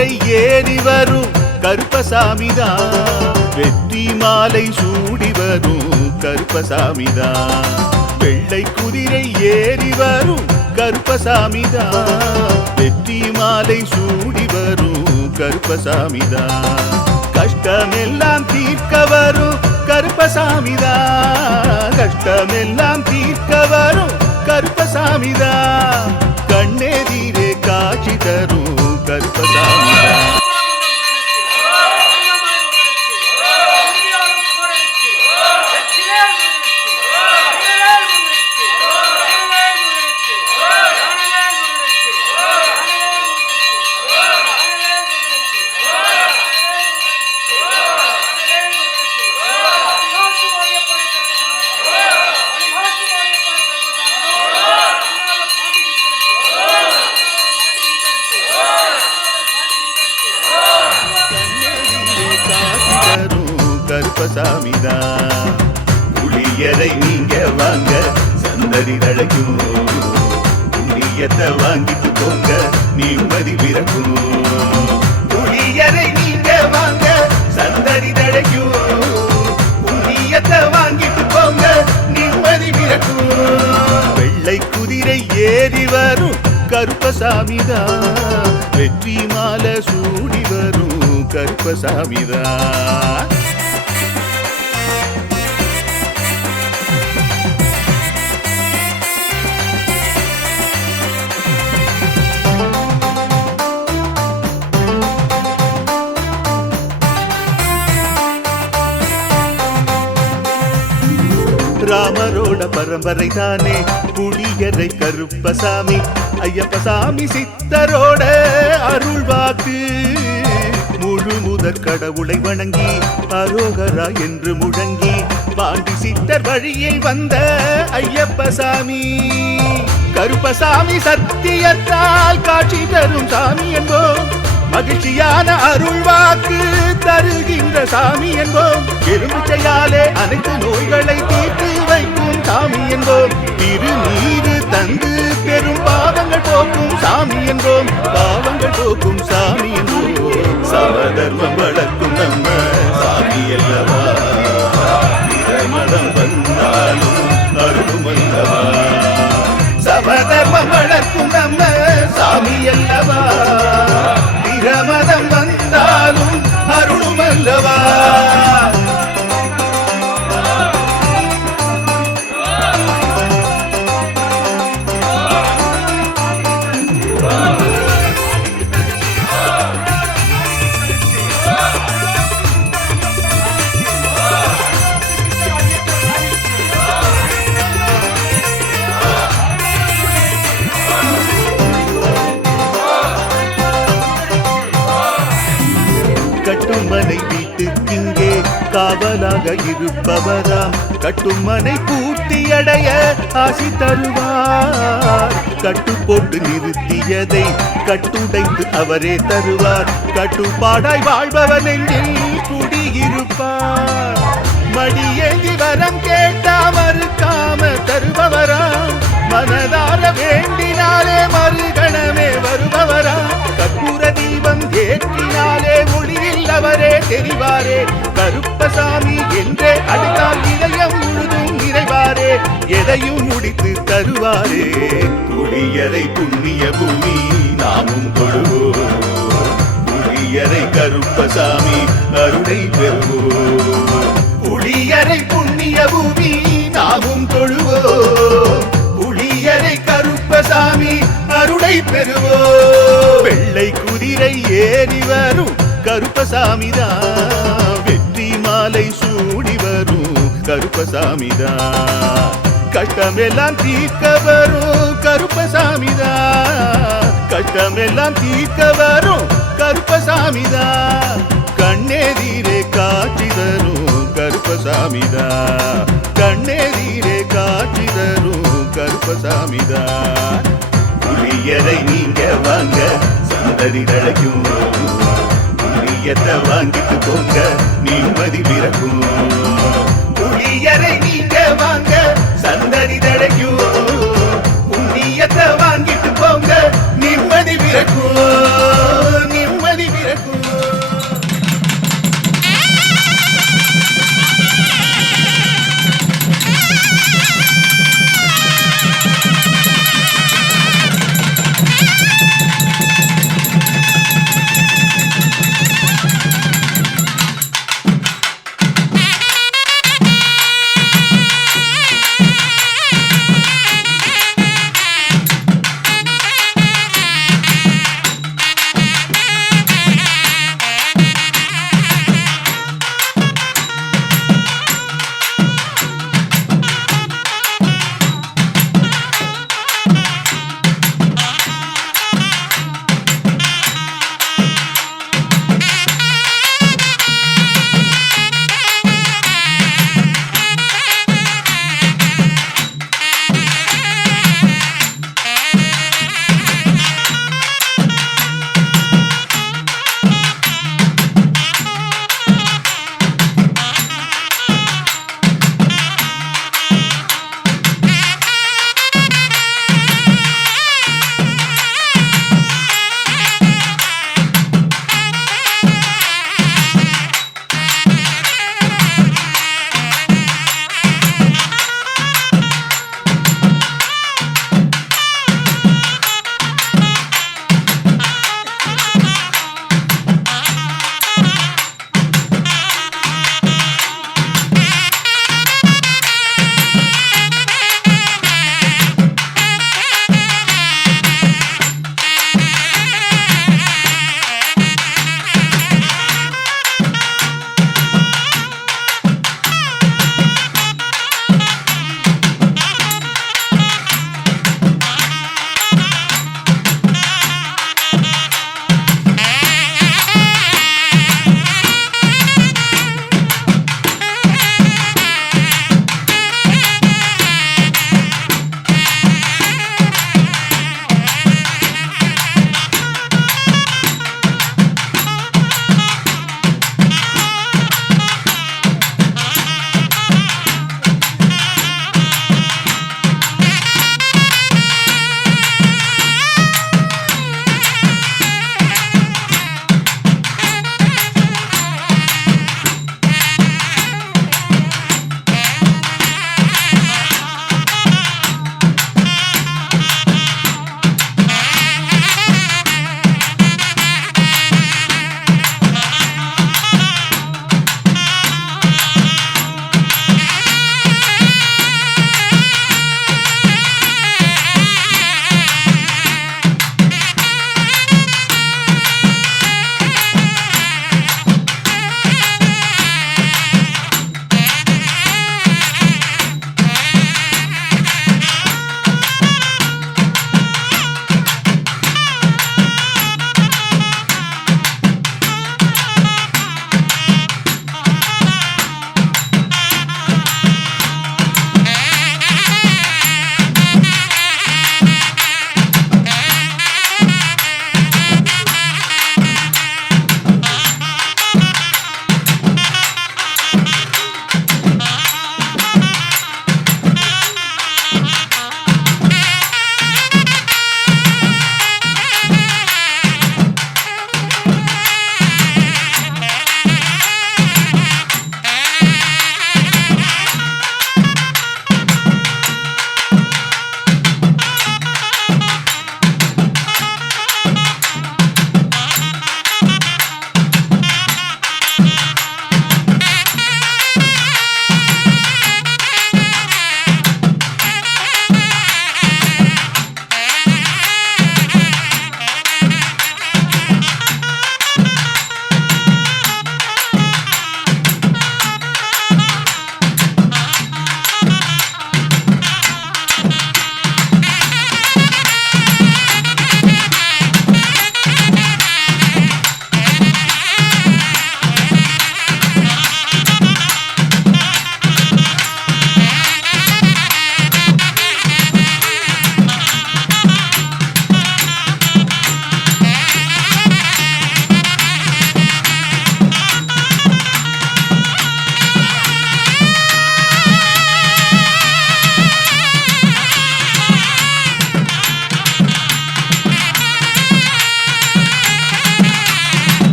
குதிரை ஏறி வரும் கருப்பசாமிதான், வெற்றி மாலை சூடி வரும் கருப்பசாமிதான். வெள்ளை குதிரை ஏறி வரும் கருப்பசாமிதான், வெற்றி மாலை சூடி வரும் கருப்பசாமிதான். கஷ்டமெல்லாம் தீர்க்க வரும் கருப்பசாமிதான், கஷ்டமெல்லாம் தீர்க்க வரும் கருப்பசாமிதான். கண்ணெதிரே காட்சி தரும் கருப்பசாமிதான். கருப்பசாமிதான். புளியரை நீங்க வாங்க சந்ததி தழைக்கும், புண்ணியத்தை வாங்கிட்டு போங்க நிம்மதி பிறக்கும். புளியரை நீங்க வாங்க சந்ததி தழைக்கும், புண்ணியத்தை வாங்கிட்டு போங்க நிம்மதி பிறக்கும். வெள்ளை குதிரை ஏறி வரும் கருப்பசாமிதான், வெற்றி மாலை சூடி வரும் கருப்பசாமிதான். ராமரோட பரம்பரை தானே புளியரை கருப்பசாமி, ஐயப்பசாமி சித்தரோட அருள் வாக்கு. முழு முதற் கடவுளை வணங்கி அரோகரா என்று முழங்கி பாண்டி சித்தர் வழியில் வந்த ஐயப்பசாமி. கருப்பசாமி சத்தியத்தால் காட்சி தரும் சாமி என்போம், மகிழ்ச்சியான அருள் வாக்கு தருகின்ற சாமி என்போம். எலுமிச்சையாலே அனைத்து நோய்களை தீர்த்து வைக்கும் சாமி என்போம். திருநீரு தந்து பெரும் பாவங்கள் போக்கும் சாமி என்போம், பாவங்கள் போக்கும் சாமி என்போம். சமதர்மம் வளர்க்கும் நம்ம சாமி அல்லவா, மதம் வந்தாலும் அருளும் அல்லவா. சமதர்மம் வளர்க்கும் நம்ம சாமி அல்லவா, பிரமதம் வந்தாலும் அருளும் அல்லவா. கட்டுமனை வீட்டுக்கிங்கே காவலாக இருப்பவராம், கட்டுமனை பூர்த்தியடைய ஆசி தருவார். கட்டு போட்டு நிறுத்தியதை கட்டுடைத்து அவரே தருவார், கட்டுப்பாடாய் வாழ்பவன் நெஞ்சில் குடியிருப்பார். மடியேந்தி வரம் கேட்டா மறுக்காம தருபவராம், மனதார வேண்டினாலே மறுகணமே வருபவரா. கற்பூர தீபம் ஏற்றினாலே ஒளியில் அவரே தெரிவாரே, கருப்பசாமி என்றே அடித்தால் இதயம் முழுதும் நிறைவாரே, எதையும் முடித்து தருவாரே. புளியரை புண்ணிய பூமி நாமும் தொழுவோம், புளியரை கருப்பசாமி அருளை பெறுவோம். புளியரை புண்ணிய பூமி நாமும் தொழுவோம், புளியரை கருப்பசாமி அருளை பெறுவோம். வெள்ளை குதிரை ஏறி வரும் கருப்பசாமிதான், வெற்றி மாலை சூடி வரும் கருப்பசாமிதான். கஷ்டமெல்லாம் தீர்க்க வரும் கருப்பசாமிதான், கஷ்டமெல்லாம் தீர்க்க வரும் கருப்பசாமிதான். கண்ணெதிரே காட்சி தரும் கருப்பசாமிதான், கண்ணெதிரே காட்சி தரும் கருப்பசாமிதான். புளியரை நீங்க வாங்க சந்ததி தழைக்கும், புளியத்தை வாங்கிட்டு போங்க நிம்மதி பிறக்கும். புளியரை நீங்க வாங்க சந்ததி தழைக்கும், புண்ணியத்தை வாங்கிட்டு போங்க நிம்மதி பிறக்கும், நிம்மதி.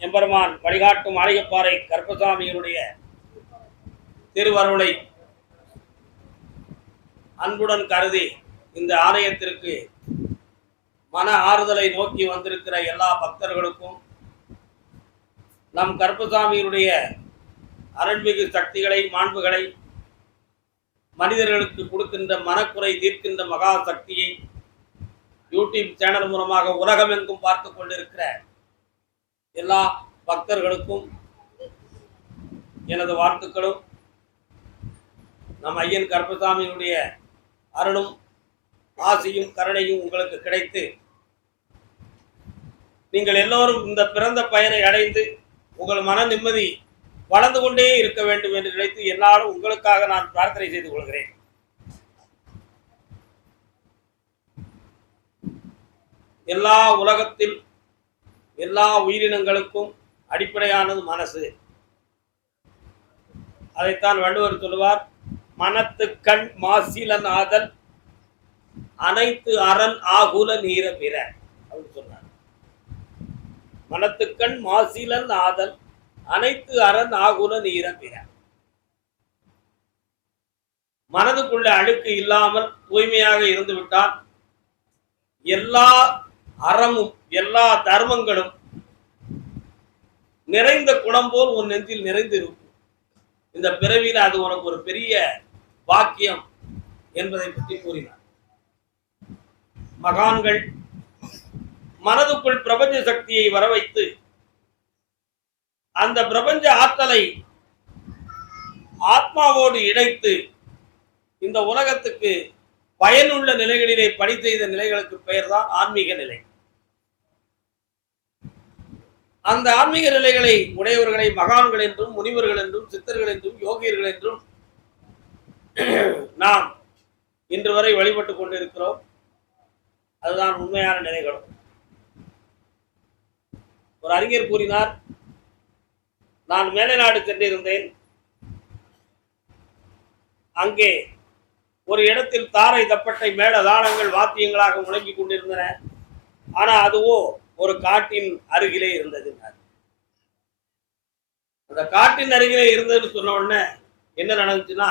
எம்பெருமான் வழிகாட்டும் மாளிகைப்பாறை கருப்பசாமியினுடைய திருவருளை அன்புடன் கருதி இந்த ஆலயத்திற்கு மன ஆறுதலை நோக்கி வந்திருக்கிற எல்லா பக்தர்களுக்கும் நம் கருப்பசாமியினுடைய அருள்மிகு சக்திகளை மாண்புகளை மனிதர்களுக்கு கொடுக்கின்ற மனக்குறை தீர்க்கின்ற மகா சக்தியை யூடியூப் சேனல் மூலமாக உலகமெங்கும் பார்த்து கொண்டிருக்கிற எல்லா பக்தர்களுக்கும் எனது வாழ்த்துக்களும் நம் ஐயன் கருப்பசாமியினுடைய அருளும் ஆசியும் கருணையும் உங்களுக்கு கிடைத்து நீங்கள் எல்லோரும் இந்த பிறந்த பயனை அடைந்து உங்கள் மன நிம்மதி வளர்ந்து கொண்டே இருக்க வேண்டும் என்று நினைத்து என்னாலும் உங்களுக்காக நான் பிரார்த்தனை செய்து கொள்கிறேன். எல்லா உலகத்தில் எல்லா உயிரினங்களுக்கும் அடிப்படையானது மனசு. அதைத்தான் வள்ளுவர் சொல்லுவார், மனத்து கண் மாசிலன் ஆதல் அனைத்து அரண் ஆகுல நீர பிற அப்படின்னு சொன்னார். மனத்துக்கண் மாசிலன் ஆதல் அனைத்து அரண் ஆகுல நீர பிற. மனதுக்குள்ள அழுக்கு இல்லாமல் தூய்மையாக இருந்துவிட்டால் எல்லா அறமும் எல்லா தர்மங்களும் நிறைந்த குடம் போல் உன் நெஞ்சில் நிறைந்திருக்கும். இந்த பிறவியில் அது உனக்கு ஒரு பெரிய வாக்கியம் என்பதை பற்றி கூறினார். மகான்கள் மனதுக்குள் பிரபஞ்ச சக்தியை வர வைத்து அந்த பிரபஞ்ச ஆற்றலை ஆத்மாவோடு இணைத்து இந்த உலகத்துக்கு பயனுள்ள நிலைகளிலே பணி செய்த நிலைகளுக்கு பெயர் தான் ஆன்மீக நிலை. அந்த ஆன்மீக நிலைகளை உடையவர்களை மகான்கள் என்றும் முனிவர்கள் என்றும் சித்தர்கள் என்றும் யோகியர்கள் என்றும் நாம் இன்று வரை வழிபட்டுக் கொண்டிருக்கிறோம். அதுதான் உண்மையான நிலைகளும். ஒரு அறிஞர் கூறினார், நான் மேலை நாடு சென்றிருந்தேன். அங்கே ஒரு இடத்தில் தாரை தப்பட்டை மேல தாளங்கள் வாத்தியங்களாக முழங்கிக் கொண்டிருந்தன. ஆனா அதுவோ ஒரு காட்டின் அருகிலே இருந்தது. அந்த காட்டின் அருகிலே இருந்ததுன்னு சொன்ன உடனே என்ன நடந்துச்சுன்னா,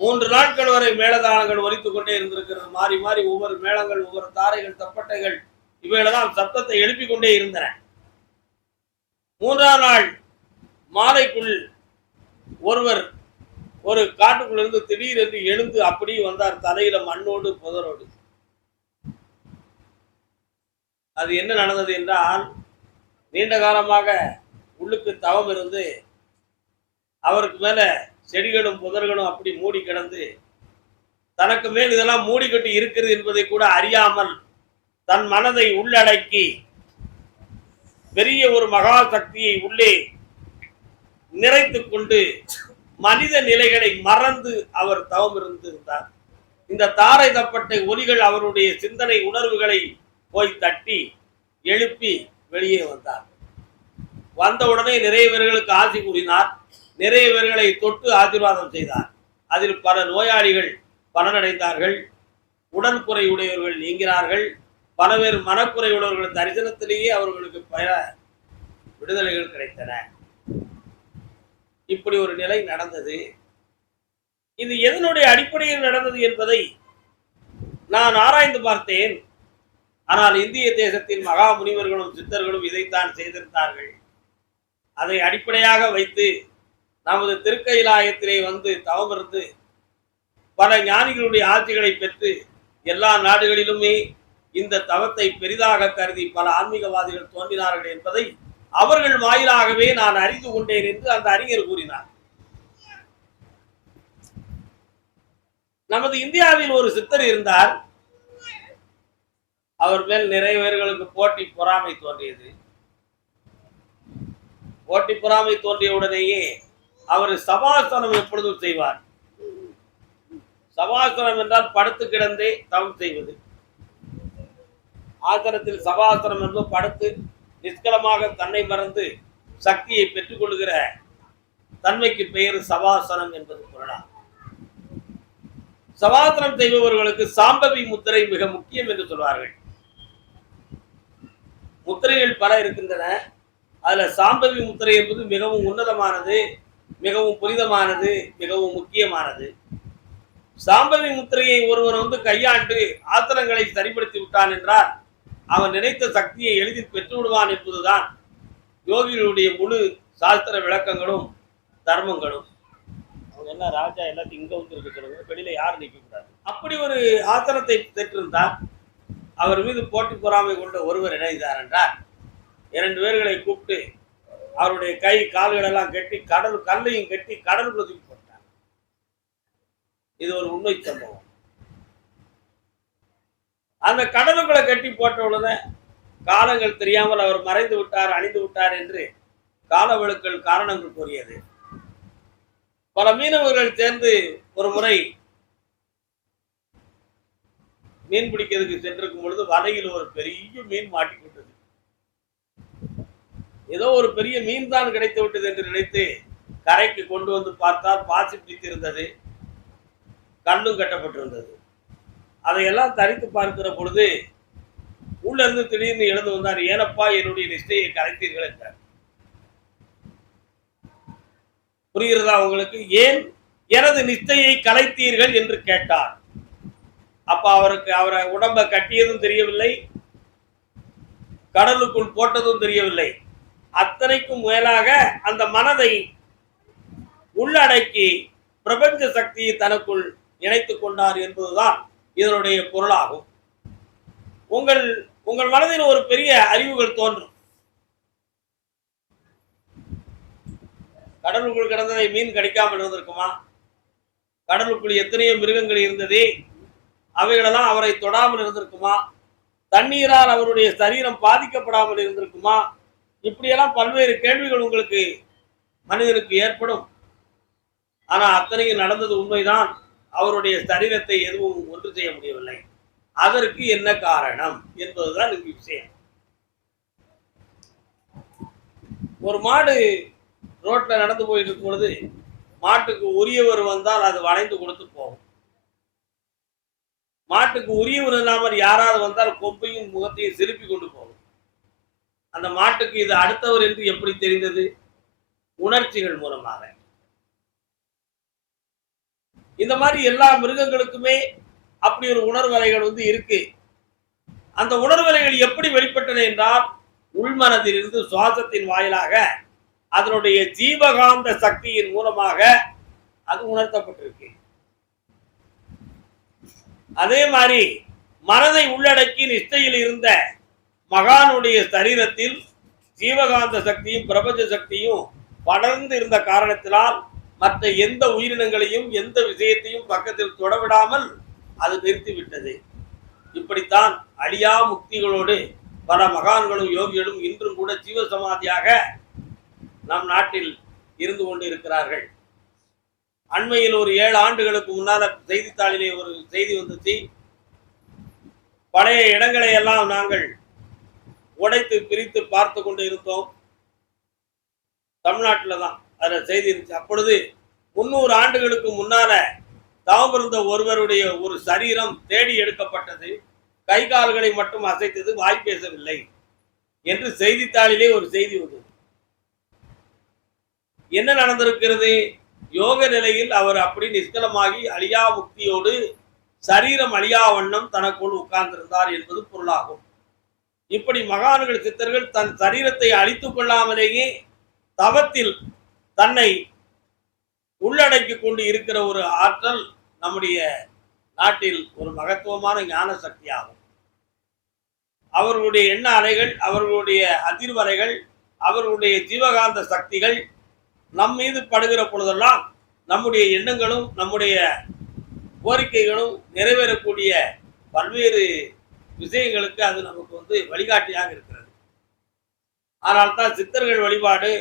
3 நாட்கள் வரை மேளதாளங்கள் ஒலித்துக் கொண்டே இருந்திருக்கிறது. மாறி மாறி ஒவ்வொரு மேளங்கள், ஒவ்வொரு தாரைகள், தப்பட்டைகள் இவைகளெல்லாம் சப்தத்தை எழுப்பிக் கொண்டே இருந்தன. 3ஆம் நாள் மாலைக்குள் ஒருவர் ஒரு காட்டுக்குள்ளிருந்து திடீரென்று எழுந்து அப்படியே வந்தார், தலையில மண்ணோடு புதரோடு. அது என்ன நடந்தது என்றால், நீண்ட காலமாக உள்ளுக்கு தவம் இருந்து அவருக்கு மேல செடிகளும் புதர்களும் அப்படி மூடி கிடந்து தனக்கு மேல் இதெல்லாம் மூடிக்கட்டி இருக்கிறது என்பதை கூட அறியாமல் தன் மனதை உள்ளடக்கி பெரிய ஒரு மகா சக்தியை உள்ளே நிறைத்துக் கொண்டு மனித நிலைகளை மறந்து அவர் தவம் இருந்திருந்தார். இந்த தாரை தப்பட்டை ஒலிகள் அவருடைய சிந்தனை உணர்வுகளை போய் தட்டி எழுப்பி வெளியே வந்தார். வந்தவுடனே நிறைய பேர்களுக்கு ஆசி கூறினார். நிறைய பேர்களை தொட்டு ஆசீர்வாதம் செய்தார். அதில் பல நோயாளிகள் பலனடைந்தார்கள். உடன்குறை உடையவர்கள் நீங்கினார்கள். பல பேர் மனக்குறை உடையவர்கள் தரிசனத்திலேயே அவர்களுக்கு பல விடுதலைகள் கிடைத்தன. இப்படி ஒரு நிலை நடந்தது. இது எதனுடைய அடிப்படையில் நடந்தது என்பதை நான் ஆராய்ந்து பார்த்தேன். ஆனால் இந்திய தேசத்தின் மகா முனிவர்களும் சித்தர்களும் இதைத்தான் செய்திருந்தார்கள். அதை அடிப்படையாக வைத்து நமது திருக்கைலாயத்திலே வந்து தவமிருந்து பல ஞானிகளுடைய ஆட்சிகளை பெற்று எல்லா நாடுகளிலுமே இந்த தவத்தை பெரிதாக கருதி பல ஆன்மீகவாதிகள் தோன்றினார்கள் என்பதை அவர்கள் வாயிலாகவே நான் அறிந்து கொண்டேன் என்று அந்த அறிஞர் கூறினார். நமது இந்தியாவில் ஒரு சித்தர் இருந்தார். அவர் மேல் நிறைய பேர்களுக்கு போட்டி பொறாமை தோன்றியது. போட்டி பொறாமை தோன்றிய உடனேயே அவர் சபாசனம் எப்பொழுதும் செய்வார். சபாசனம் என்றால் படுத்து கிடந்தே தவம் செய்வது. ஆசனத்தில் சபாசனம் என்று படுத்து நிஷ்கலமாக தன்னை மறந்து சக்தியை பெற்றுக் கொள்கிற தன்மைக்கு பெயர் சபாசனம் என்பது கூறலாம். சபாசனம் செய்பவர்களுக்கு சாம்பவி முத்திரை மிக முக்கியம் என்று சொல்வார்கள். முத்திரைகள் பல இருக்கின்றன. அதுல சாம்பவி முத்திரை என்பது மிகவும் உன்னதமானது, மிகவும் புனிதமானது, மிகவும் முக்கியமானது. சாம்பவி முத்திரையை ஒருவர் கையாண்டு ஆத்திரங்களை சரிப்படுத்தி விட்டான் என்றால் அவன் நினைத்த சக்தியை எளிதில் பெற்று விடுவான் என்பதுதான் யோகிகளுடைய முழு சாஸ்திர விளக்கங்களும் தர்மங்களும். அவங்க என்ன ராஜா எல்லாத்தையும் இங்க இருக்க சொல்லுங்க, வெளியில யாரும் நிற்க கூடாது. அப்படி ஒரு ஆத்திரத்தை பெற்றிருந்தால் அவர் மீது போட்டி பொறாமை கொண்ட ஒருவர் என்ன செய்தார் என்றால் 2 பேர்களை கூப்பிட்டு அவருடைய கை கால்கள் எல்லாம் கட்டி கல்லையும் கட்டி கடலுக்குள்ள தூக்கி போட்டார். இது ஒரு உண்மை சம்பவம். அந்த கடலுக்குள்ள கட்டி போட்ட உடனே காலங்கள் தெரியாமல் அவர் மறைந்து விட்டார், அணிந்து விட்டார் என்று காலவழுக்கள் காரணங்கள் கூறியது. பல மீனவர்கள் சேர்ந்து ஒரு முறை மீன் பிடிக்கிறதுக்கு சென்றிருக்கும் பொழுது வலையில் ஒரு பெரிய மீன் மாட்டிக்கொண்டது. ஏதோ ஒரு பெரிய மீன் தான் கிடைத்து விட்டது என்று நினைத்து கரைக்கு கொண்டு வந்து பார்த்தால் பாசி பிடித்திருந்தது, கண்ணும் கட்டப்பட்டிருந்தது. அதையெல்லாம் தரித்து பார்க்கிற பொழுது உள்ள இருந்து திடீர்னு எழுந்து வந்தார். ஏனப்பா என்னுடைய நிஷ்டையை கரைத்தீர்கள் என்றார். புரிகிறதா உங்களுக்கு? ஏன் எனது நிஷ்டையை கலைத்தீர்கள் என்று கேட்டார். அப்ப அவரை உடம்ப கட்டியதும் தெரியவில்லை, கடலுக்குள் போட்டதும் தெரியவில்லை. அத்தனைக்கும் மேலாக அந்த மனதை உள்ளடக்கி பிரபஞ்ச சக்தியை தனக்குள் இணைத்துக் கொண்டார் என்பதுதான் இதனுடைய பொருளாகும். உங்கள் மனதில் ஒரு பெரிய அறிவுகள் தோன்றும். கடலுக்குள் கிடந்ததை மீன் கடிக்காமல் இருந்திருக்குமா? கடலுக்குள் எத்தனையோ மிருகங்கள் இருந்ததே, அவைகளெல்லாம் அவரை தொடாமல் இருந்திருக்குமா? தண்ணீரால் அவருடைய சரீரம் பாதிக்கப்படாமல் இருந்திருக்குமா? இப்படியெல்லாம் பல்வேறு கேள்விகள் உங்களுக்கு மனிதனுக்கு ஏற்படும். ஆனா அத்தனையும் நடந்தது உண்மைதான். அவருடைய சரீரத்தை எதுவும் ஒன்று செய்ய முடியவில்லை. அதற்கு என்ன காரணம் என்பதுதான் இங்கு விஷயம். ஒரு மாடு ரோட்ல நடந்து போயிட்டு இருக்கும் பொழுது மாட்டுக்கு உரியவர் வந்தால் அது வளைந்து கொடுத்து போகும். மாட்டுக்கு உரியவர் இல்லாமல் யாராவது வந்தால் கொம்பையும் முகத்தையும் சிலுப்பி கொண்டு போகும். அந்த மாட்டுக்கு இது அடுத்தவர் என்று எப்படி தெரிந்தது? உணர்ச்சிகள் மூலமாக. இந்த மாதிரி எல்லா மிருகங்களுக்குமே அப்படி ஒரு உணர்வலைகள் இருக்கு. அந்த உணர்வலைகள் எப்படி வெளிப்பட்டன என்றால் உள்மனதில் இருந்து சுவாசத்தின் வாயிலாக அதனுடைய ஜீவகாந்த சக்தியின் மூலமாக அது உணர்த்தப்பட்டிருக்கு. அதே மாதிரி மனதை உள்ளடக்கி நிஷ்டையில் இருந்த மகானுடைய சரீரத்தில் ஜீவகாந்த சக்தியும் பிரபஞ்ச சக்தியும் படர்ந்து இருந்த காரணத்தினால் மற்ற எந்த உயிரினங்களையும் எந்த விஷயத்தையும் பக்கத்தில் தொடவிடாமல் அது நிறுத்திவிட்டது. இப்படித்தான் அழியா முக்திகளோடு பல மகான்களும் யோகிகளும் இன்றும் கூட ஜீவசமாதியாக நம் நாட்டில் இருந்து கொண்டு இருக்கிறார்கள். அண்மையில் ஒரு 7 ஆண்டுகளுக்கு முன்னால செய்தித்தாளிலே ஒரு செய்தி வந்துச்சு. பழைய இடங்களை எல்லாம் நாங்கள் உடைத்து பிரித்து பார்த்து கொண்டு இருந்தோம். தமிழ்நாட்டில் தான் அதில் செய்தி இருந்துச்சு. அப்பொழுது 300 ஆண்டுகளுக்கு முன்னால தவம் இருந்த ஒருவருடைய ஒரு சரீரம் தேடி எடுக்கப்பட்டது. கை கால்களை மட்டும் அசைத்தது, வாய் பேசவில்லை என்று செய்தித்தாளிலே ஒரு செய்தி வந்தது. என்ன நடந்திருக்கிறது? யோக நிலையில் அவர் அப்படி நிஷ்கலமாகி அழியா முக்தியோடு சரீரம் அழியா வண்ணம் தனக்குள் உட்கார்ந்திருந்தார் என்பது பொருளாகும். இப்படி மகான்கள் சித்தர்கள் தன் சரீரத்தை அழித்துக் கொள்ளாமலேயே தவத்தில் தன்னை உள்ளடக்கி கொண்டு இருக்கிற ஒரு ஆற்றல் நம்முடைய நாட்டில் ஒரு மகத்துவமான ஞான சக்தியாகும். அவர்களுடைய எண்ண அலைகள், அவர்களுடைய அதிர்வலைகள், அவர்களுடைய ஜீவகாந்த சக்திகள் நம் மீது படுகிற பொழுதெல்லாம் நம்முடைய எண்ணங்களும் நம்முடைய கோரிக்கைகளும் நிறைவேறக்கூடிய பல்வேறு விஷயங்களுக்கு அது நமக்கு வழிகாட்டியாக இருக்கிறது. ஆனால் தான் சித்தர்கள் வழிபாடு,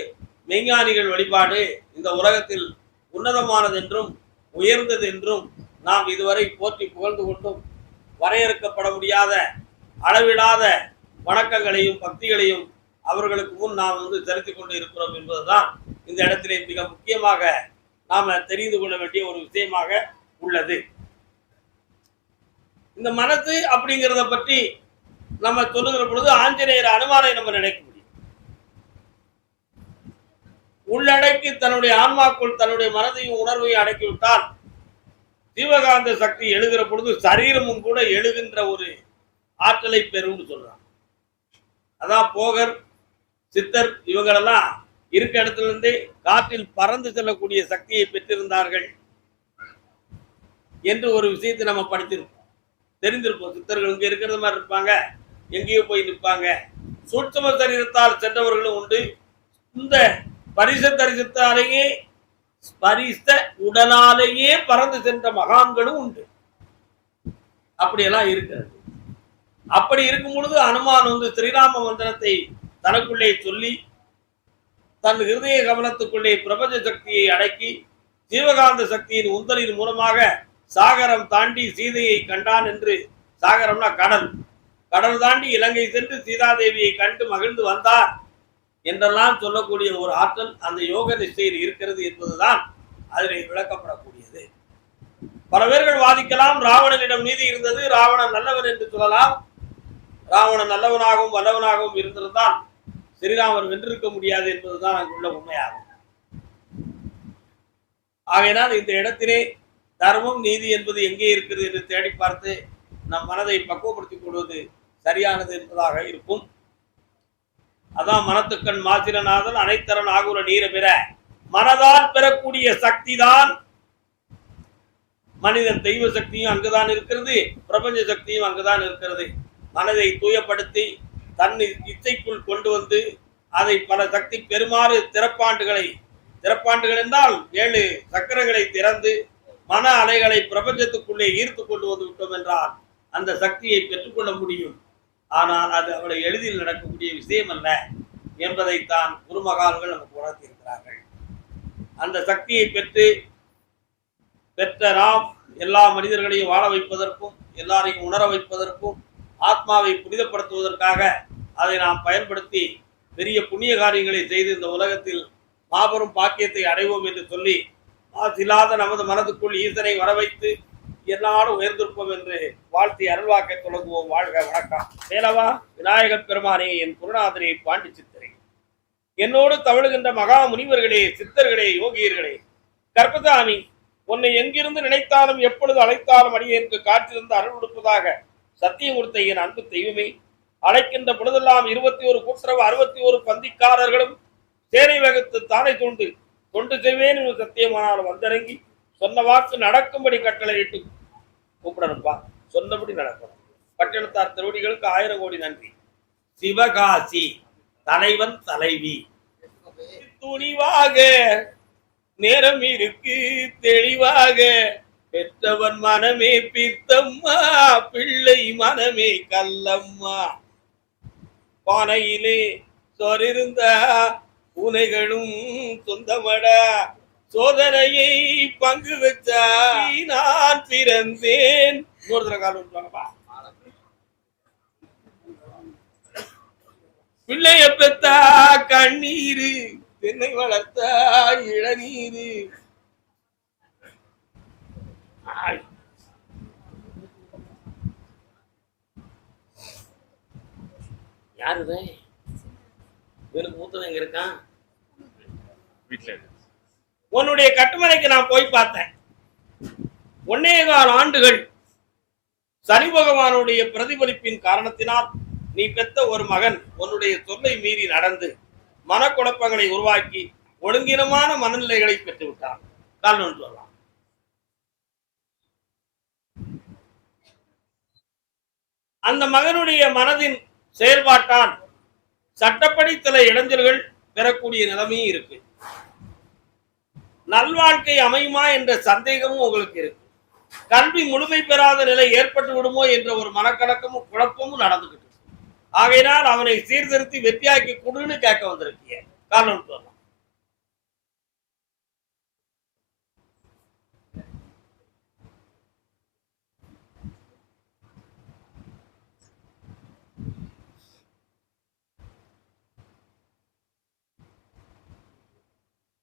மெய்ஞானிகள் வழிபாடு இந்த உலகத்தில் உன்னதமானது என்றும் உயர்ந்தது என்றும் நாம் இதுவரை போற்றி புகழ்ந்து கொண்டும் வரையறுக்கப்பட முடியாத அளவிடாத வணக்கங்களையும் பக்திகளையும் அவர்களுக்கு முன் நாம் செலுத்திக் கொண்டு இருக்கிறோம் என்பதுதான் இந்த இடத்திலே மிக முக்கியமாக நாம தெரிந்து கொள்ள வேண்டிய ஒரு விஷயமாக உள்ளது. இந்த மனசு அப்படிங்கிறத பற்றி நம்ம சொல்லுகிற பொழுது ஆஞ்சநேயர் அனுமானை நம்ம நினைக்க முடியும். உள்ளடக்கி தன்னுடைய ஆன்மாக்குள் தன்னுடைய மனதையும் உணர்வையும் அடக்கிவிட்டால் ஜீவகாந்த சக்தி எழுகிற பொழுது சரீரமும் கூட எழுகின்ற ஒரு ஆற்றலை பெறும்னு சொல்றாங்க. அதான் போகர், சித்தர் இவங்களெல்லாம் இருக்க இடத்துல இருந்தே காற்றில் பறந்து செல்லக்கூடிய சக்தியை பெற்றிருந்தார்கள் என்று ஒரு விஷயத்தை நம்ம படித்திருப்போம், தெரிந்திருப்போம். சித்தர்கள் இங்க இருக்கிறது மாதிரி இருப்பாங்க, எங்கேயோ போய் நிற்பாங்க. சூட்சும சரீரத்தால் சென்றவர்களும் உண்டு. இந்த தரிசத்தாலேயே பரிச உடலாலேயே பறந்து சென்ற மகான்களும் உண்டு. அப்படியெல்லாம் இருக்கிறது. அப்படி இருக்கும் பொழுது அனுமான் ஸ்ரீராம மந்திரத்தை தனக்குள்ளே சொல்லி தன் ஹிருதய கமலத்துக்குள்ளே பிரபஞ்ச சக்தியை அடக்கி ஜீவகாந்த சக்தியின் உந்தலின் மூலமாக சாகரம் தாண்டி சீதையை கண்டான் என்று. சாகரம்னா கடல். கடல் தாண்டி இலங்கை சென்று சீதாதேவியை கண்டு மகிழ்ந்து வந்தார் என்றெல்லாம் சொல்லக்கூடிய ஒரு ஆற்றல் அந்த யோக நிஷ்டையில் இருக்கிறது என்பதுதான் அதில் விளக்கப்படக்கூடியது. பல பேர்கள் வாதிக்கலாம், ராவணனிடம் நீதி இருந்தது, ராவணன் நல்லவன் என்று சொல்லலாம். ராவணன் நல்லவனாகவும் வல்லவனாகவும் இருந்திருந்தால் ஸ்ரீராமர் வென்றிருக்க முடியாது என்பதுதான் அங்குள்ள உண்மையாகும். ஆகையினால் இந்த இடத்திலே தர்மம் நீதி என்பது எங்கே இருக்கிறது என்று தேடி பார்த்து நம் மனதை பக்குவப்படுத்திக் கொள்வது சரியானது என்பதாக இருக்கும். அதான் மனத்துக்கண் மாசிரநாதன் அனைத்தரன் ஆகுற நீர பெற மனதால் பெறக்கூடிய சக்தி தான் மனிதன். தெய்வ சக்தியும் அங்குதான் இருக்கிறது, பிரபஞ்ச சக்தியும் அங்குதான் இருக்கிறது. மனதை தூயப்படுத்தி தன் இச்சைக்குள் கொண்டு வந்து அதை பல சக்தி பெருமாறு திறப்பாண்டுகள் என்றால் 7 சக்கரங்களை திறந்து மன அலைகளை பிரபஞ்சத்துக்குள்ளே ஈர்த்து கொண்டு வந்து விட்டோம் என்றால் அந்த சக்தியை பெற்றுக்கொள்ள முடியும். ஆனால் அது அவளை எளிதில் நடக்கக்கூடிய விஷயம் அல்ல என்பதைத்தான் குருமகான்கள் நமக்கு உணர்த்தியிருக்கிறார்கள். அந்த சக்தியை பெற்ற நாம் எல்லா மனிதர்களையும் வாழ வைப்பதற்கும் எல்லாரையும் உணர வைப்பதற்கும் ஆத்மாவை புனிதப்படுத்துவதற்காக அதை நாம் பயன்படுத்தி பெரிய புண்ணிய காரியங்களை செய்து இந்த உலகத்தில் மாபெரும் பாக்கியத்தை அடைவோம் என்று சொல்லி மாசில்லாத நமது மனதுக்குள் ஈசனை வரவைத்து எல்லாரும் உயர்ந்திருப்போம் என்று வாழ்த்தி அருள்வாக்கை தொடங்குவோம். வாழ்க. வணக்கம். மேலவா விநாயகப் பெருமானே, என் குருநாதரே, பாண்டி சித்தரே, என்னோடு தவழுகின்ற மகா முனிவர்களே, சித்தர்களே, யோகியர்களே, கற்பசாமி, உன்னை எங்கிருந்து நினைத்தாலும் எப்பொழுது அழைத்தாலும் அடியேற்கு காற்றிருந்து அருள் கொடுப்பதாக சத்தியம் கொடுத்த என் அன்பு தெய்வமே, அழைக்கின்ற பொழுதெல்லாம் 21 கூட்டுறவு 61 பந்திக்காரர்களும் சேனை வகுத்து தானே தொண்டு செய்வேன் சத்தியமானாலும் வந்திறங்கி சொன்ன வாக்கு நடக்கும்படி கட்டளையிட்டு கூப்பிடணும்பா. சொன்னபடி நடக்கணும். பட்டினத்தார் திருவடிகளுக்கு 1000 கோடி நன்றி. சிவகாசி தலைவன் தலைவி துணிவாக நேரம் இருக்கு தெளிவாக பெற்றவன் மனமே பித்தம்மா பிள்ளை மனமே கல்லம்மா பானையிலே சொரிருந்தா பூனைகளும் சொந்தமடா சோதனையை பங்கு வச்சா நான் பிறந்தேன். பிள்ளைய பெத்தா கண்ணீரு தென்னை வளர்த்தா இளநீரு. யாருதான் இவனுக்கு மூத்தவன் எங்க இருக்கான்? வீட்டுல. உன்னுடைய கட்டுமனைக்கு நான் போய் பார்த்தேன். 1.25 ஆண்டுகள் சனி பகவானுடைய பிரதிபலிப்பின் காரணத்தினால் நீ பெற்ற ஒரு மகன் உன்னுடைய சொல்லை மீறி நடந்து மனக்குழப்பங்களை உருவாக்கி ஒழுங்கினமான மனநிலைகளை பெற்று விட்டான். காரணம் சொல்லலாம். அந்த மகனுடைய மனதின் செயல்பாட்டால் சட்டப்படி சில இளைஞர்கள் பெறக்கூடிய நிலைமையும் இருக்கு. நல்வாழ்க்கை அமையுமா என்ற சந்தேகமும் உங்களுக்கு இருக்கு. கல்வி முழுமை பெறாத நிலை ஏற்பட்டு விடுமோ என்ற ஒரு மனக்கலக்கமும் குழப்பமும் நடந்துகிட்டு. ஆகையினால் அவனை சீர்திருத்தி வெற்றியாக்கி கொடுன்னு கேட்க வந்திருக்கீங்க. காரணம் சொல்லலாம்.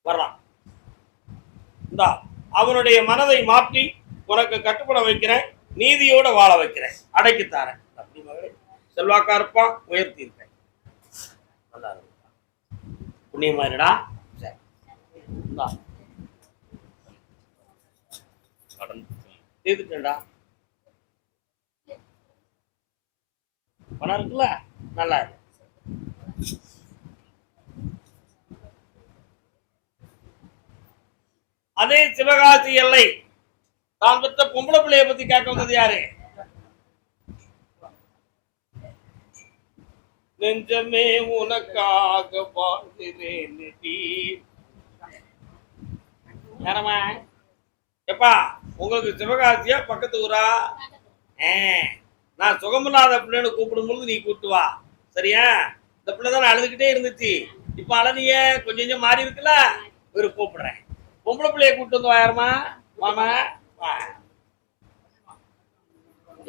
வரலாம். அவனுடைய மனதை மாற்றி உனக்கு கட்டுப்பட வைக்கிறேன், நீதியோட வாழ வைக்கிறேன், அடைக்குத்தாரேன். அப்படி மகளே செல்வாக்கா இருப்பான், உயர்த்தி இருப்பேன். நல்லா இருக்கும். புண்ணியமாயிருடா. சரி. இந்தா. தீர்த்துட்டேன்டா. பணம் இருக்குல்ல, நல்லா இருக்கு. அதே சிவகாசி எல்லை தான் பெற்ற பொம்பளை பிள்ளைய பத்தி கேட்க வந்தது யாரு? நெஞ்சமே உனக்காக வாழ்கிறேன் யாரம்மா? எப்பா உங்களுக்கு சிவகாசியா பக்கத்து ஊரா? நான் சுகமில்லாத பிள்ளைன்னு கூப்பிடும்போது நீ கூப்பிட்டு வா, சரியா? இந்த பிள்ளை தான் அழுதுகிட்டே இருந்துச்சு, இப்ப அழனிய கொஞ்சம் கொஞ்சம் மாறி இருக்குல்ல, ஒரு கூப்பிடுறேன். பொம்பளை பிள்ளைய கூப்பிட்டு வந்து யாருமா? மாமா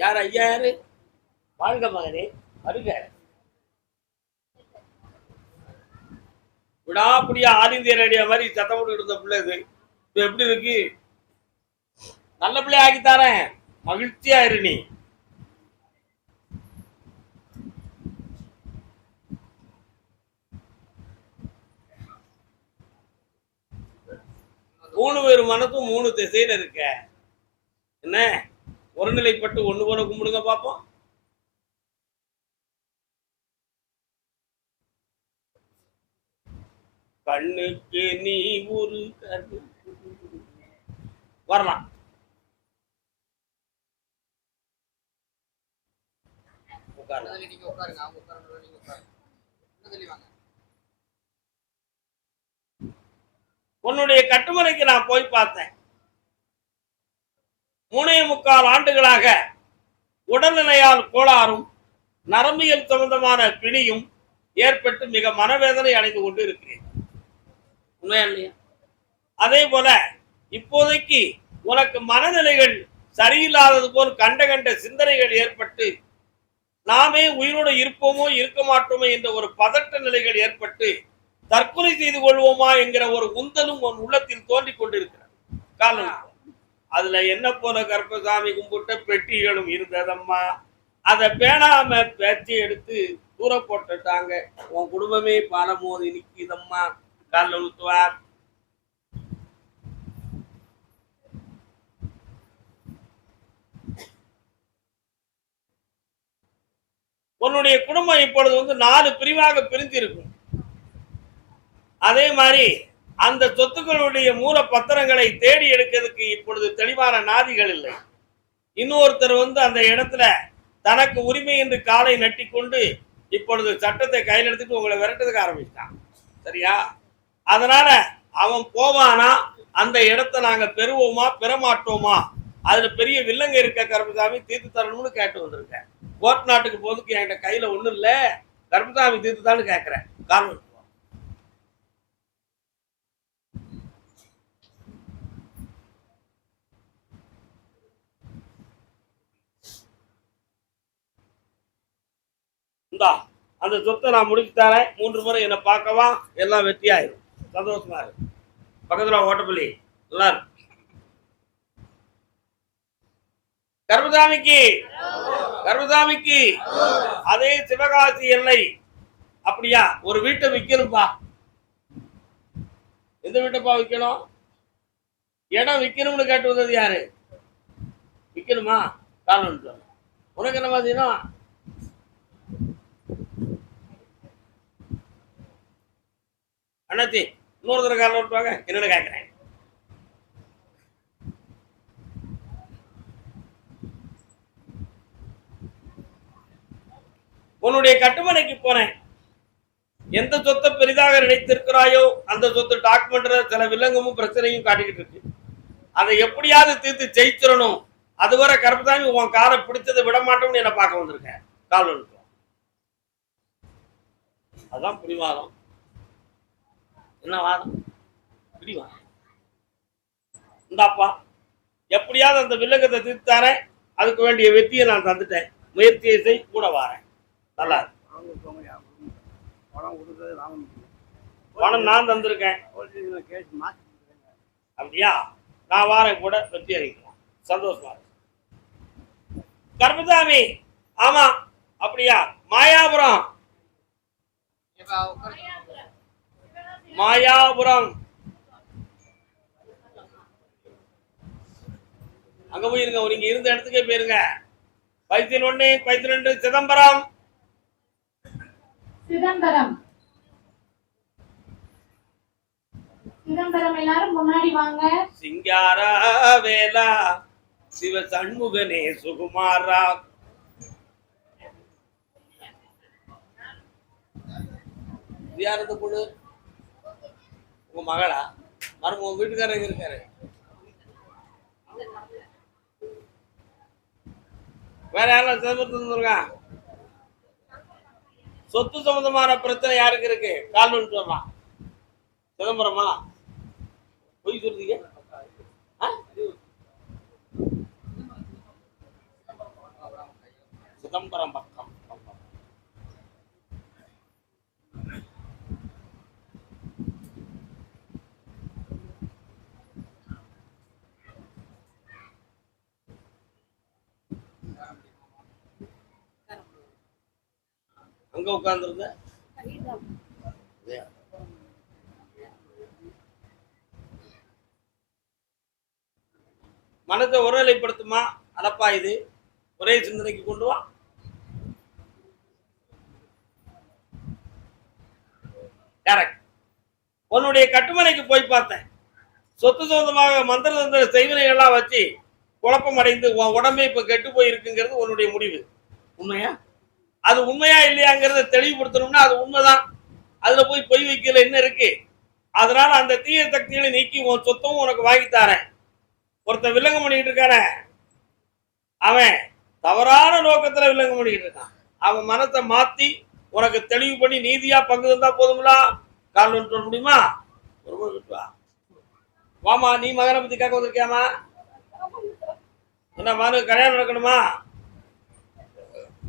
யார்? ஐயா யாரு? வாழ்க மகனே வருக. விடாப்படியா ஆல் இந்தியா ரேடியோ மாதிரி சத்தம் போட்டு இருந்த பிள்ளை இது. இப்ப எப்படி இருக்கு? நல்ல பிள்ளை ஆக்கித்தாரேன், மகிழ்ச்சியா இரு நீ. மூணு பேர் மனசும் மூணு திசையில இருக்க, என்ன ஒருநிலைப்பட்டு ஒண்ணு போல கும்பிடுங்க பாப்போம். கண்ணுக்கு நீ ஒரு கண்ணு வரலாம். உன்னுடைய கட்டுமனைக்கு நான் போய் பார்த்தேன். 3.25 ஆண்டுகளாக உடல்நிலையால் கோளாறும் நரம்பியல் சம்பந்தமான பிணியும் ஏற்பட்டு மிக மனவேதனை அடைந்து கொண்டு இருக்கிறேன். உண்மையா இல்லையா? அதே போல இப்போதைக்கு உனக்கு மனநிலைகள் சரியில்லாதது போல் கண்ட கண்ட சிந்தனைகள் ஏற்பட்டு நாமே உயிரோடு இருப்போமோ இருக்க மாட்டோமோ என்ற ஒரு பதட்ட நிலைகள் ஏற்பட்டு தற்கொலை செய்து கொள்வோமா என்கிற ஒரு உந்தலும் உன் உள்ளத்தில் தோன்றிக் கொண்டிருக்கிறது. காரணம் அதுல என்ன போல கருப்பசாமி கும்பிட்ட பெட்டிகளும் இருந்ததம்மா. அதை பேணாம பேச்சு எடுத்து தூர போட்டுட்டாங்க. உன் குடும்பமே பாலமோதி நிற்கிதம்மா. காலில் ஊத்துவார். உன்னுடைய குடும்பம் இப்பொழுது 4 பிரிவாக பிரிஞ்சிருக்கும். அதே மாதிரி அந்த சொத்துக்களுடைய மூல பத்திரங்களை தேடி எடுக்கிறதுக்கு இப்பொழுது தெளிவான நாதிகள் இல்லை. இன்னொருத்தர் அந்த இடத்துல தனக்கு உரிமை என்று காலை நட்டி கொண்டு இப்பொழுது சட்டத்தை கையில் எடுத்துட்டு உங்களை விரட்டுறதுக்கு ஆரம்பிச்சிட்டான், சரியா? அதனால அவன் போவானா, அந்த இடத்தை நாங்க பெறுவோமா பெறமாட்டோமா, அதுல பெரிய வில்லங்க இருக்க கருப்பசாமி தீர்த்து தரணும்னு கேட்டு வந்திருக்கேன். கோர்ட் நாட்டுக்கு போதுக்கு என்கிட்ட கையில ஒண்ணும் இல்ல, கருப்பசாமி தீர்த்து தான் கேட்கிறேன். காரணம் இந்தா, அந்த சொத்தை நான் முடிச்சு தரேன். 3 முறை என்ன பார்க்கவா, எல்லாம் வெற்றியாயிரும். சந்தோஷமா இருக்கு. பக்கத்துல ஓட்டப்பள்ளி நல்லா இருக்கு. கருப்பசாமிக்கு கருப்பசாமிக்கு அதே சிவகாசி எல்லை. அப்படியா? ஒரு வீட்டை விற்கணும்பா. எந்த வீட்டைப்பா விற்கணும்? இடம் விற்கணும்னு கேட்டு வந்தது யாரு? விற்கணுமா? காரணம் உனக்கு என்ன பார்த்தீங்கன்னா அண்ணாச்சி இன்னொரு தடவை காரணம் விட்டுவாங்க. என்னன்னு கேட்கிறேன். உன்னுடைய கட்டுமனைக்கு போனேன். எந்த சொத்தை பெரிதாக நினைத்திருக்கிறாயோ அந்த சொத்து டாக்குமெண்ட்ல சில வில்லங்கமும் பிரச்சனையும் காட்டிக்கிட்டு இருக்கு. அதை எப்படியாவது தீர்த்து ஜெயிச்சிடணும். அதுவரை கருப்பசாமி உன் காரை பிடிச்சதை விட மாட்டோம்னு என்ன பார்க்க வந்திருக்கேன். கால் வந்துட்டோம். அதான் பிடிவாதம். என்ன வாதம்? பிடிவாதம். இந்தாப்பா, எப்படியாவது அந்த வில்லங்கத்தை தீர்த்து தரேன். அதுக்கு வேண்டிய வெற்றியை நான் தந்துட்டேன். முயற்சியை செய், கூட வாரேன். நல்லா இருக்கு. பணம் நான் தந்திருக்கேன். அப்படியா? நான் வாரேன், கூட வெற்றி அளிக்கலாம். சந்தோஷமா இருக்கு. கருப்பசாமி, ஆமா அப்படியா? மாயாபுரம் மாயாபுரம் அங்க போயிருங்க, நீங்க இருந்த இடத்துக்கே போயிருங்க. பைத்தியன் 1, பைத்தியன் 2 சிதம்பரம். சிதம்பரம். சிதம்பரம் எல்லாரும் முன்னாடி வாங்க. சிங்காரா வேலா சிவ சண்முகனே சுகுமாரா. யார் இந்த பொண்ணு? உங்க மகளா? மருமக வீட்டுக்காரர் எங்க இருக்காரு? வேற யாரும் சிதம்பரத்துங்க? சொத்து சம்பந்தமான பிரச்சனை யாருக்கு இருக்கு? கால் வந்துட்டு வரலாம். சிதம்பரமா? பொய் சொல்றீங்க? சிதம்பரம் பக்கம். அங்க உட்கார்ந்துருந்த மனத்தை ஒருநிலைப்படுத்துமா? அடப்பா இது ஒரே சிந்தனைக்கு கொண்டு வா. கரெக்ட். உன்னுடைய கட்டுமனைக்கு போய் பார்த்தேன். சொத்து சொந்தமாக மந்திர தந்திர செய்வினைகள்லாம் வச்சு குழப்பம் அடைந்து உன் உடம்பே இப்ப கெட்டு போயிருக்குங்கிறது உன்னுடைய முடிவு. உண்மையா? அது உண்மையா இல்லையாங்கிறத தெளிவுபடுத்தணும்னா அது உண்மைதான். அதுல போய் பொய் வைக்கல என்ன இருக்கு? அதனால அந்த தீய சக்திகளை நீக்கி உன் சொத்தமும் உனக்கு வாங்கி தாரேன். ஒருத்தன் வில்லங்கம் பண்ணிட்டு இருக்கானே, அவன் தவறான நோக்கத்துல வில்லங்கம் பண்ணிட்டு இருக்கான். அவன் மனத்தை மாத்தி உனக்கு தெளிவு பண்ணி நீதியா பங்கு தந்தா போதுங்களா? கால் சொல்ல முடியுமா? வாமா, நீ மகனை பத்தி கேட்க வந்திருக்கியாமா? என்ன மகனுக்கு கல்யாணம் நடக்கணுமா?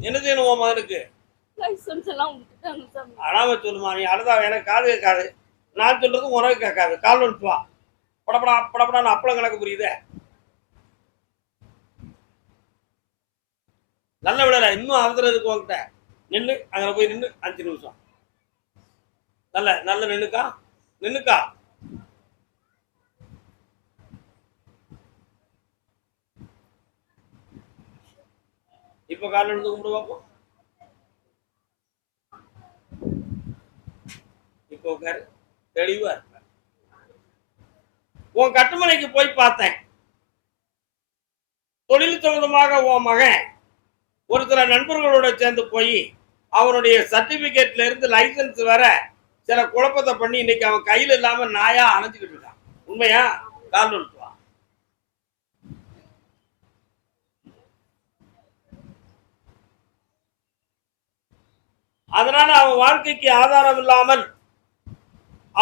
என்ன செய்யணும் உன் மகனுக்கு? அழாம சொல்லுமா, நீ அழுதா எனக்கு காது கேட்காது, நான் சொல்றது உனக்கு கேட்காது. கால் வந்துட்டு வா. படப்படா படப்படான்னு அப்பளம் கணக்கு புரியுதே. நல்ல விடல, இன்னும் அவசரம் இருக்கு உங்ககிட்ட. நின்று அங்கே போய் நின்று 5 நிமிஷம். நல்ல நல்ல நின்னுக்கா, நின்னுக்கா. இப்ப கால இருந்து கும்பிடு பார்ப்போம். இப்போ உட்காரு, தெளிவா இருக்க. உன் கட்டுமனைக்கு போய் பார்த்தேன். தொழில் சம்பந்தமாக உன் மகன் ஒரு சில நண்பர்களோட சேர்ந்து போய் அவனுடைய சர்டிபிகேட்ல இருந்து லைசன்ஸ் வர சில குழப்பத்தை பண்ணி இன்னைக்கு அவன் கையில இல்லாம நாயா அணைஞ்சுக்கிட்டு இருக்கான். உண்மையா? கால் நிறுத்துவான். அதனால அவன் வாழ்க்கைக்கு ஆதாரம் இல்லாமல்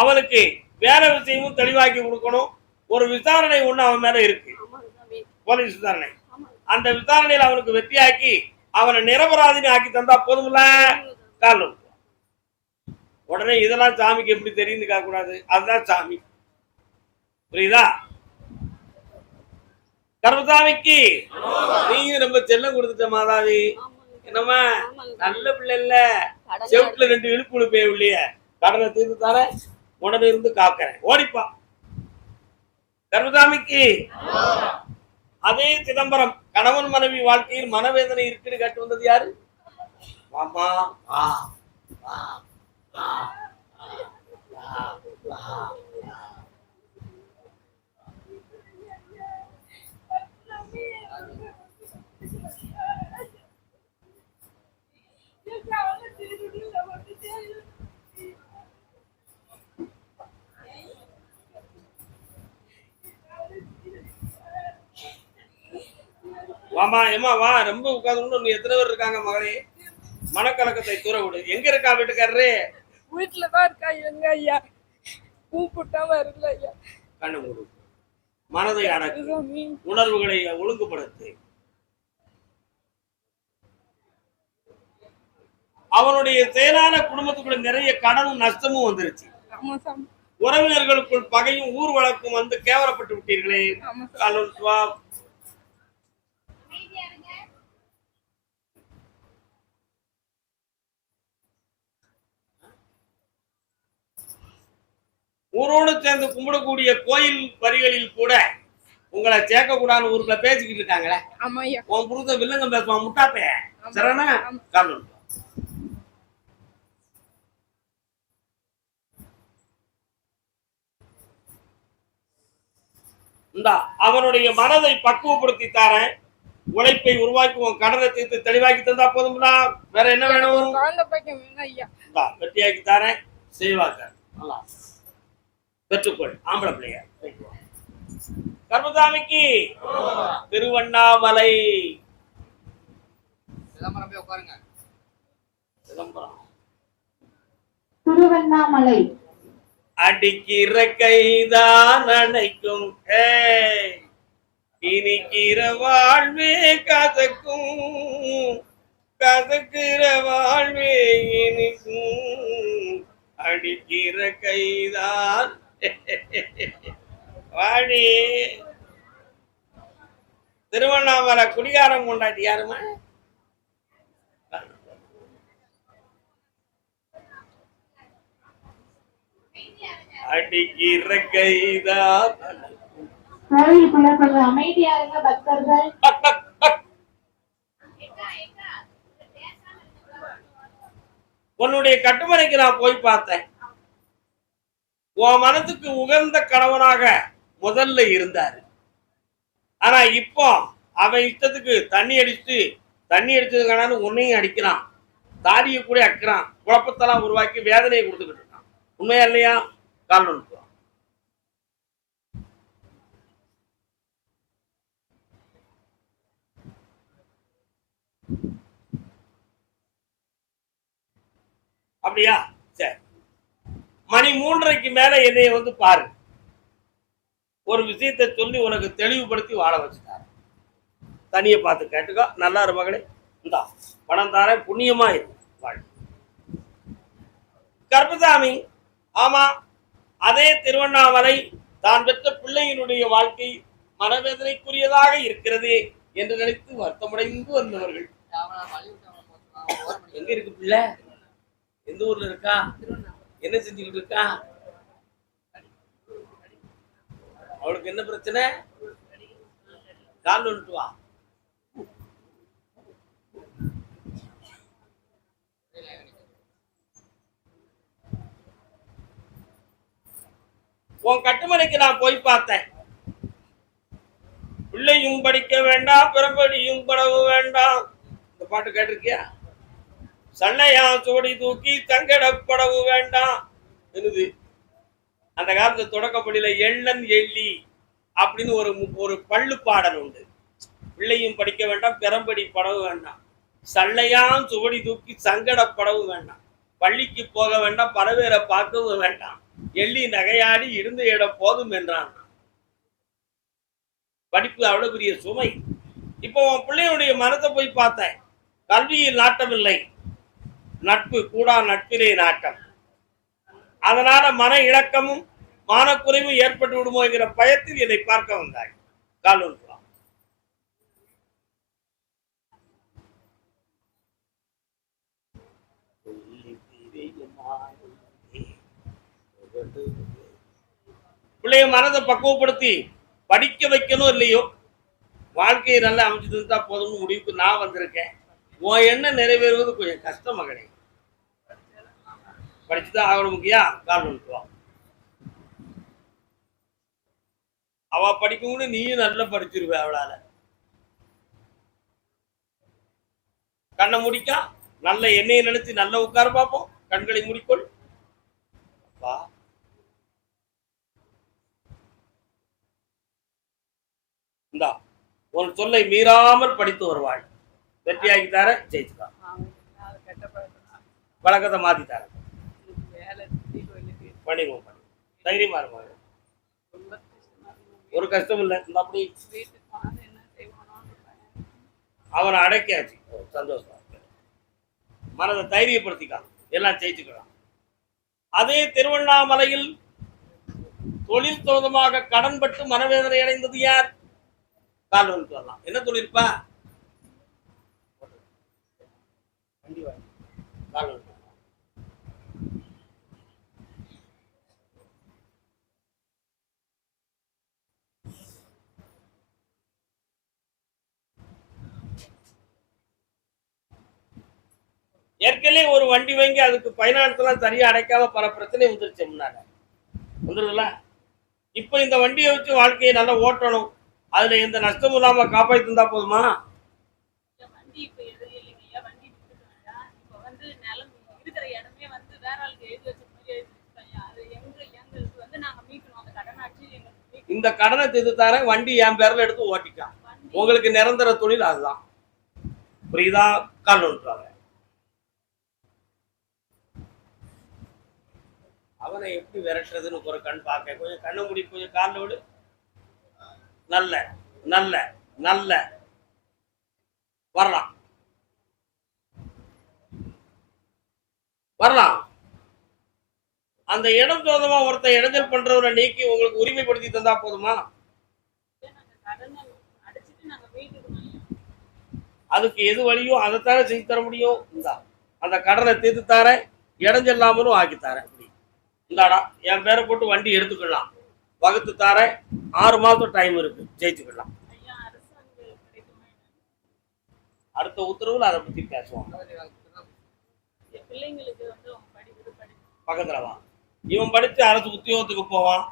அவனுக்கு வேற விஷயமும் தெளிவாக்கி கொடுக்கணும். ஒரு விசாரணை ஒண்ணு அவன் மேல இருக்கு, போலீஸ் விசாரணை. அந்த விசாரணையில் அவனுக்கு வெற்றியாக்கி அவனை நிரபராதினி ஆக்கி தந்தா போதும்ல? கால் உடனே இதெல்லாம் சாமிக்கு எப்படி தெரியுன்னு கேட்க கூடாது. அதுதான் சாமி. புரியுதா? கர்மசாமிக்கு நீங்க ரொம்ப செல்லம் கொடுத்துட்ட மாதாவி. என்னம்மா நல்ல பிள்ளை இல்ல, செவுட்டுல 2 இழுப்பு இழுப்பே இல்லைய. கடனை தீர்த்து தானே உடனே இருந்து காக்கிறேன். ஓடிப்பா. கர்மசாமிக்கு. அதே சிதம்பரம் கணவன் மனைவி வாழ்க்கையில் மனவேதனை இருக்குன்னு கேட்டு வந்தது யாரு? மாமா. வாமா ஏமா வா, ரொம்ப உட்காந்து. எத்தனை பேர் இருக்காங்க மகளே? மனக்கலக்கத்தை தூர விடு. எங்க இருக்கா வீட்டுக்காரரு? வீட்டுலதான் இருக்கா. எங்க ஐயா கூப்பிட்டா வரல ஐயா. கண்ணு மூடு. மனதை அடக்கு, உணர்வுகளை ஒழுங்குபடுத்து. அவனுடைய செயலான குடும்பத்துக்குள்ள நிறைய கடனும் நஷ்டமும் வந்துருச்சு. உறவினர்களுக்குள் பகையும் ஊர் வழக்கும் வந்து கேவலப்பட்டு விட்டீர்களே. ஊரோடு சேர்ந்து கும்பிடக்கூடிய கோயில் வரிகளில் கூட உங்களை சேர்க்க கூடாதுன்னு ஊருக்குள்ள பேசிக்கிட்டு இருக்காங்களே. ஆமா ஐயா. உன் புருஷன் வில்லங்க பேசுவான் முட்டாப்பே. ஆமா. சரிண்ணா? ஆமா. காரணம் இந்தா அவனுடைய மனதை பக்குவப்படுத்தி தாரேன். உழைப்பை உருவாக்கி உன் கடனை தீர்த்து தெளிவாக்கி தந்தா போதும்னா வேற என்ன வேணும்? குழந்தை பையன் வேணும் ஐயா. இந்தா வெட்டியாக்கி தாரேன். செய்வாக்க நல்லா பெற்றுக்கொள். ஆம்பளை பிள்ளைய கர்மசாமிக்கு திருவண்ணாமலை சிதம்பரம் திருவண்ணாமலை அடிக்கிற கைதான் அணைக்கும் இனிக்கிற வாழ்வே கதக்கும் கதக்கிற வாழ்வே இனிக்கும் அடிக்கிற கைதான் வாழி. திருவண்ணாமலை குடிகாரம் கொண்டாட்டி யாருமா? அடிக்கிற கைதான் கோயிலுக்குள்ள கொஞ்சம் அமைதியா இருங்க பக்தர்கள். உன்னுடைய கட்டுமனைக்கு நான் போய் பார்த்தேன். உன் மனதுக்கு உகந்த கணவனாக முதல்ல இருந்தாரு. ஆனா இப்போ அவன் இஷ்டத்துக்கு தண்ணி அடிச்சதுக்கான உன்னையும் அடிக்கிறான், தாடியை கூட அக்கிறான், குழப்பத்தெல்லாம் உருவாக்கி வேதனையை கொடுத்துக்கிட்டு இருக்கான். உண்மையா இல்லையா? காரணம் அப்படியா? சரி, மணி 3:30க்கு மேல என்னைய வந்து பாரு. ஒரு விஷயத்தை சொல்லி உனக்கு தெளிவுபடுத்தி வாழ வச்சுட்டாரு. தனியை பார்த்து கேட்டுக்கோ. நல்லா இரு மகளே, இந்தா பணம் தார, புண்ணியமா இரு வாழ். கர்மசாமி, ஆமா, அதே திருவண்ணாமலை தான் பெற்ற பிள்ளையினுடைய வாழ்க்கை மனவேதனைக்குரியதாக இருக்கிறது என்று நினைத்து வருத்தமடைந்து வந்தவர்கள். எங்க இருக்கு பிள்ளை? எந்த ஊர்ல இருக்கா? என்ன செஞ்சுக்கிட்டு இருக்கா? அவளுக்கு என்ன பிரச்சனை? கால் வந்துட்டு வா. உன் கட்டுமனைக்கு நான் போய் பார்த்தேன். பிள்ளையும் படிக்க வேண்டாம், பிறப்படியும் படவு வேண்டாம். இந்த பாட்டு கேட்டிருக்கியா? சண்டையா சோடி தூக்கி தங்கடப்படவு வேண்டாம் என்னது. அந்த காலத்து தொடக்கப்பள்ளியில எண்ணன் எள்ளி அப்படின்னு ஒரு பள்ளு பாடல் உண்டு. பிள்ளையும் படிக்க வேண்டாம், பெரம்படி படவு வேண்டாம், சண்டையாம் சுவடி தூக்கி சங்கடப்படவு வேண்டாம், பள்ளிக்கு போக வேண்டாம், பரவேற பார்க்கவும் வேண்டாம், எள்ளி நகையாடி இருந்த இடம் போதும் என்றான். படிப்பு அவ்வளவு பெரிய சுமை. இப்போ உன் பிள்ளையுடைய மனத்தை போய் பார்த்தேன். கல்வியில் நாட்டமில்லை, நட்பு கூடா நட்பிலே நாட்டம். அதனால மன இழக்கமும் மானக்குறைவும் ஏற்பட்டு விடுமோ என்கிற பயத்தில் இதை பார்க்க வந்தாய். கால் ஒன்றாம் பிள்ளைய மனதை பக்குவப்படுத்தி படிக்க வைக்கணும் இல்லையோ, வாழ்க்கையை நல்லா அமைச்சு தந்தா போதும்னு முடிவுக்கு நான் வந்திருக்கேன். உன் எண்ணம் நிறைவேறுவது கொஞ்சம் கஷ்டம் மகனே. படிச்சுதான் ஆகணும். முக்கியா கால் வந்துடுவான். அவ படிக்கணும்னு நீயும் நல்லா படிச்சிருவ. அவளால கண்ணை முடிக்கா, நல்ல எண்ணெயை நினைச்சு நல்லா உட்கார பார்ப்போம். கண்களை முடிக்கொள். அப்பா இந்தா ஒரு சொல்லை மீறாமல் படித்து வருவாள். வெற்றியாக்கி தர, ஜெயிச்சுதான். வழக்கத்தை மாத்தி தர பண்ணிடுவோம். தைரியமா இருக்கும். ஒரு கஷ்டம் இல்லை. அப்படி அவனை அடக்கியாச்சு. சந்தோஷம். மனதை தைரியப்படுத்திக்கலாம், எல்லாம் ஜெயிச்சுக்கலாம். அதே திருவண்ணாமலையில் தொழில் தோதமாக கடன் பட்டு மனவேதனை அடைந்தது யார்? கால் வந்து வரலாம். என்ன தொழில்ப்பா? கால் வந்து ஏற்கனவே ஒரு வண்டி வாங்கி அதுக்கு ஃபைனான்ஸ் எல்லாம் சரியா அடைக்காம பல பிரச்சனை வந்துருச்சு முன்னால வந்துருதுல. இப்ப இந்த வண்டியை வச்சு வாழ்க்கையை நல்லா ஓட்டணும், அதுல எந்த நஷ்டமும் இல்லாம காப்பாத்தி இருந்தா போதுமா? வண்டி இப்ப எது இல்லைங்கய்யா, வண்டி வித்துட்டாங்க. இப்ப வந்து நிலம் இருக்கிற இடமே வந்து வேற ஆளுக்கு எழுதி வச்ச மாதிரி எழுதி வச்சுட்டாங்க. அது எங்களுக்கு வந்து நாங்க மீட்கணும் அந்த கடனாச்சு எங்களுக்கு மீட்கணும். இந்த கடனை தீர்த்து தரேன், வண்டி என் பேர்ல எடுத்து ஓட்டிக்கலாம். உங்களுக்கு நிரந்தர தொழில் அதுதான். புரியுதா? கால் விட்டுறாங்க. அவனை எப்படி விரட்டுறதுன்னு ஒரு கண் பார்க்க, கொஞ்சம் கண்ணு முடி, கொஞ்சம் காலில் விடு. நல்ல நல்ல நல்ல வரலாம் வரலாம். அந்த இடம் சொந்தமா ஒருத்தன் இடைஞ்சல் பண்றவரை நீக்கி உங்களுக்கு உரிமைப்படுத்தி தந்தா போதுமா? நாங்க கடனை அடைச்சிட்டு நாங்க மீட்டுக்கணும். அதுக்கு எது வழியோ அதைத்தானே செஞ்சு தர முடியும். இந்தா அந்த கடனை தீர்த்து தாரேன், இடைஞ்சல்லாமலும் ஆக்கி தரேன். அப்படி இந்தாடா என் பேரை போட்டு வண்டி எடுத்துக்கலாம், வகுத்து தாரேன், 6 மாதம் டைம் இருக்கு, ஜெயிச்சுக்கலாம். ஐயா அரசாங்க கிடைக்குமா? அடுத்த உத்தரவுல அதை பத்தி பேசுவோம். என் பிள்ளைங்களுக்கு வந்து அவங்க படிப்பு பக்கத்துல வா. இவன் படிச்சு அரசு உத்தியோகத்துக்கு போவான்,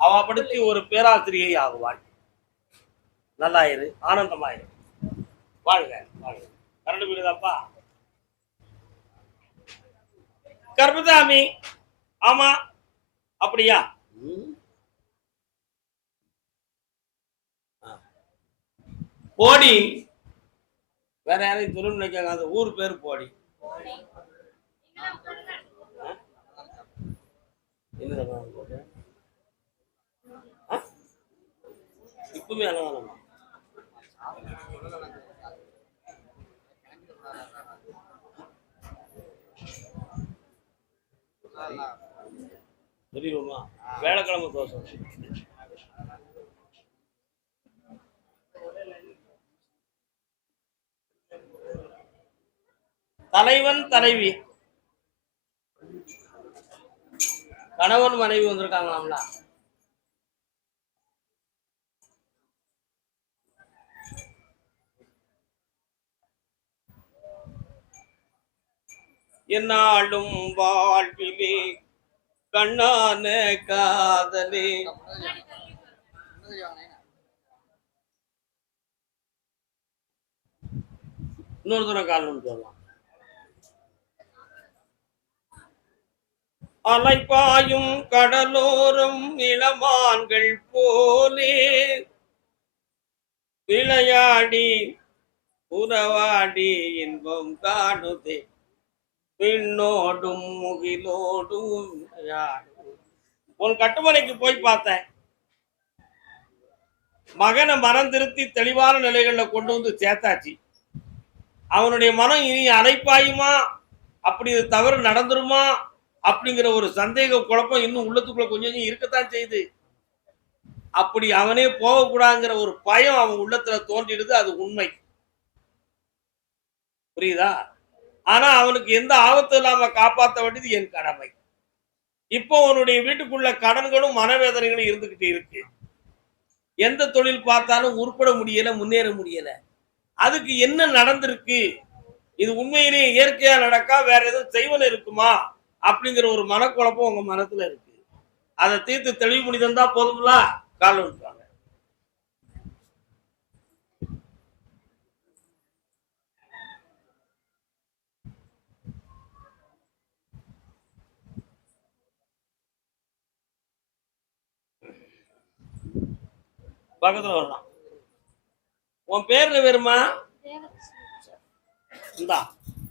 அவன் படிச்சு ஒரு பேராசிரியை ஆகுவாள். நல்லாயிரு, ஆனந்தமாயிரு, வாழ்க வாழ்க. கரண்டு வீடுதாப்பா கர்மசாமி? ஆமா அப்படியா? போடி. வேற யாரையும் சொல்லணும்னு நினைக்காங்க, அந்த ஊர் பேரு போடி. இப்பவுமே அழகானமா தெரியுமா? வேலைக்கிழமை தோசை. தலைவன் தலைவி, கணவன் மனைவி வந்திருக்காங்களாம்ல. என்னாலும் வாழ்விலே கண்ணான காதலே. இன்னொரு தூரம் காரணம் சொல்லலாம். அலைப்பாயும் கடலோரம் இளமான்கள் போலே விளையாடி உறவாடி இன்பம் காணுதே, பின்னோடும் முகிலோடும் உன் கட்டுமனைக்கு போய் பார்த்தேன். மகனை மனம் திருத்தி தெளிவான நிலைகள்ல கொண்டு வந்து சேர்த்தாச்சு. அவனுடைய மனம் இனி அலைப்பாயுமா, அப்படி தவறு நடந்துருமா அப்படிங்கிற ஒரு சந்தேக குழப்பம் இன்னும் உள்ளத்துக்குள்ள கொஞ்சம் கொஞ்சம் இருக்கத்தான் செய்யுது. அப்படி அவனே போகக்கூடாதுங்கிற ஒரு பயம் அவன் உள்ளத்துல தோன்றிடுது. அது உண்மை. புரியுதா? ஆனா அவனுக்கு எந்த ஆபத்து இல்லாம காப்பாற்ற வேண்டியது என் கடமை. இப்போ உன்னுடைய வீட்டுக்குள்ள கடன்களும் மனவேதனைகளும் இருந்துகிட்டு இருக்கு. எந்த தொழில் பார்த்தாலும் உருப்பட முடியல, முன்னேற முடியல. அதுக்கு என்ன நடந்திருக்கு, இது உண்மையிலேயே இயற்கையா நடக்கா, வேற எதுவும் செய்வன இருக்குமா அப்படிங்கிற ஒரு மனக்குழப்பம் உங்க மனத்துல இருக்கு. அதை தீர்த்து தெளிவு பண்ணி தந்தா போதும்ல. கால் விட்டுவாங்க. பக்கத்துல வரலாம். உன் பேர்ல வருமா? இந்தா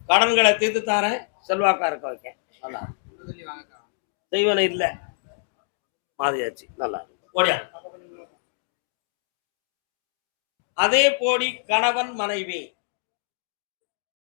கடன்களை தீர்த்து தாரேன், செல்வாக்கா இருக்க வைக்க. நல்லா செய்வன இல்ல மாதிரியாச்சு. நல்லா ஓடியா. அதே போடி கணவன் மனைவி